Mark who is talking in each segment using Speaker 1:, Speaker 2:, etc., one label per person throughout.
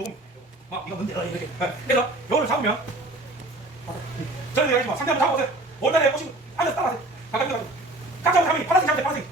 Speaker 1: 요금 막 이거 뭔데 어, 이렇게 네. 그래서 요거를 잡으면 저는 얘기하지 마 상대 한번 잡아보세요 월달에 오시면 앉아서 따라하세요 가까이 가까이 깍잡고 가면 파란색 잡으세요 파란색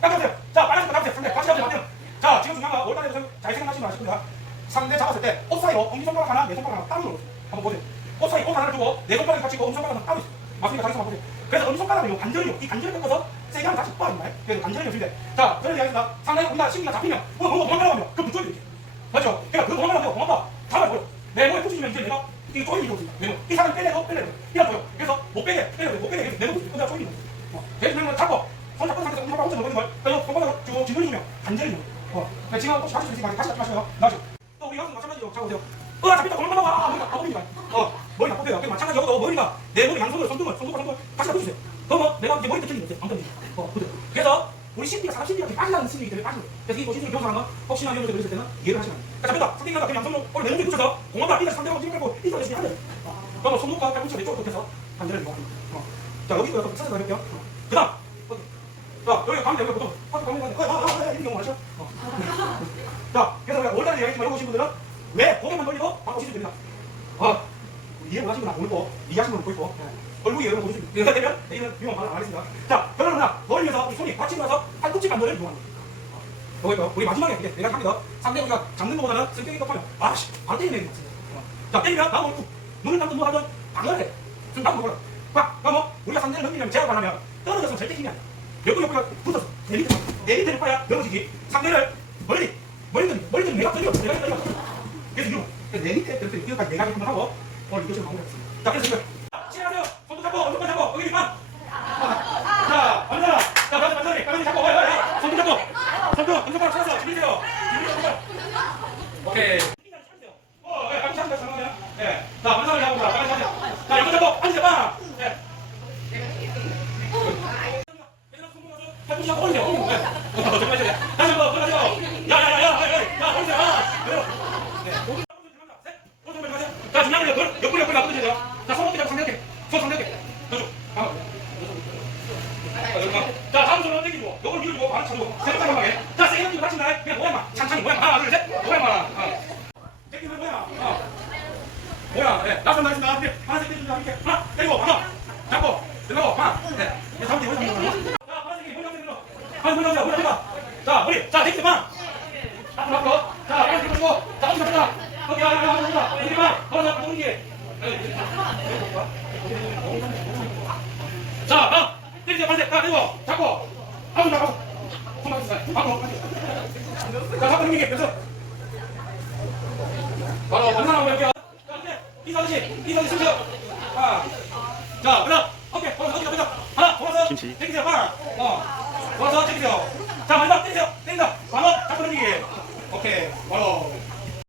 Speaker 1: 깍잡으세요 자 빨간색 잡으세요 상대 같이 안 돼요 자 지금 중요한 건 월달에 오시면 잘 생각하시면 아실 겁니다 상대 잡았을 때옷 사이로 엄지손가락 하나 내 손가락 하나 따로 넣어요 한번 보세요 옷 사이 옷 하나를 주고 내 손가락이 같이 있고 엄지손가락 하나 따로 있어요 맞습니까 자기서 한번 보세요 그래서 엄지손가락은 요 관절이요 이 관절을 꺾어서 세게 하면 다시 빠집니다 그래서 관절이 없는데 자 저는 얘기하겠습니다 상대가 우리가 심기가 잡히면 어 뭐가 도망가라고 하면 그럼 붙여야 되겠지 맞죠? 그러니까 그 도망가라고 도망가 잡아버려 내 몸에 붙이면 이제 내가 이게 쪼이는 거지 내 몸. 이 사람 빼내고 빼내고. 이라 보여 그래서 못 빼게 빼내고 못 빼게 내 몸이 혼자 쪼이는 거지 어. 대신에 잡고 손 잡고 상태에서 손가락 혼자 먹는 걸 그래서 손가락 주고 관절이 있는 거야 어. 근데 지금 하실 수 있으니까 다시 마시고요. 나죠? 또 우리 형수 마찬가지로 잡으세요. 어 잡혔다. 도망가봐. 아 머리가 아 머리가. 어 머리가 뽑혀요. 그 마찬가지 여기도 머리가. 내 머리 양손으로 손등을 손등을 손등을 같이 잡아주세요. 그러면 내가 이제 머리 뜯기는 거지 안어 그래서 우리 신비가 사람 신비가 빠지라는 심리이기 때문에 빠지는 거예요 그래서 이 고신을 교사하는 건 혹시나 것을 그랬을 때는 이해를 하시면 돼요 그러니까 잡혔다 선생님과 그 양손으로 오늘 내 몸에 붙여서 공원다 이가 상대하고 깔고 이거 열심히 하는 어. 그러면 손목과 팔꿈치 내 쪽으로 붙여서 반대를 놓고 어. 자 여기 있고요 찾아서 해볼게요 어. 그 다음? 자 여기 가면 되고요 보통 어디 가면 되는데 아, 아, 아, 이런 경우 많죠 어. 자 그래서 우리가 월달에 얘기했지만 여기 오신 분들은 왜 고개만 돌리고 바꾸시면 됩니다 아, 이해 못하신 분은 모르고 이해하신 분은 보이고 얼굴이 여러분 보시면 이렇게 되면 내일은 미용 안 하겠습니다. 자, 결론은 하나 멀리서 이 손이 받치고 나서 팔꿈치 간도를 이용하는 거예요. 보이죠? 우리 마지막에 이게 내가 합니다. 상대 우리가 잡는 것보다는 성격이 급하면 아씨 바로 때리는 거 같습니다. 자, 때리면 나오면 툭 눈을 감고 뭐 하든 당연하게 손 감고 몰라. 꽉 그러면 우리가 상대를 넘기려면 제압을 하면 떨어져서 절대 힘이 아니야. 옆구 옆구가 붙어서 내 밑에 내 밑에 파야 넘어지지. 상대를 멀리 멀리든 멀리든 내가 떨려 내가 떨려. 그래서 이거 그래서 내 밑에 이렇게 이거까지 내가 한번 하고 오늘. 자. 자. 자. 자. 자, 이거. 어, 예. 어, 정말 잘해. 다시 한번 들어가세요. 야, 야, 야, 야, 야, 야, 올려. 아, 그래요. 네. 오른쪽 들어간다. 셋. 오른쪽 들어가세요. 자, 중앙으로 옆으로, 옆으로, 옆으로 나눠주세요. 자, 손 어깨 잡고 저쪽. 아. 자, 다음 손은 당기고, 요걸 밀어주고, 바로 쳐주고, 세번 당겨하게. 자, 세게 당기고 같이 그냥 모양만. 찬찬히 모양. 하나, 둘, 셋. 모양만. 어. 당기면 모양. 어. 모양. 예. 나선 나겠습니다. 이렇게 하나씩 떼줍니다. 이렇게. 하나, 떼고, 하나. 잡고, 들어가고, 하나. 네. 네, 잡을 때 머리 잡는 거예요. 자. 아, 머리 잡자, 머리 잡자. 자, 머리. 자, 대기 봐. 앞으로 앞으로. 자, 파란색 잡고. 자, 어디 잡자. 거기, 아, 아, 아, 아, 여기 봐. 걸어 잡고, 오는 게. 자, 아! 때리자, 반대! 아, 내고! 잡고! 앞으로 나가고! 손 앞으로 앞으로! 자, 잡고 힘있게, 그래서! 바로, 만나라고 할게요. 이사듯이, 이사듯이 숨겨! 하나, 자, 그럼! 오케이, 바로 어디가, 어디가! 하나, 돌아서!
Speaker 2: 김치.
Speaker 1: 땡기세요, 하나! 어, 돌아서, 땡기세요! 자, 마지막, 땡기세요! 땡기다! 바로, 잡고 당기기! 오케이, 바로!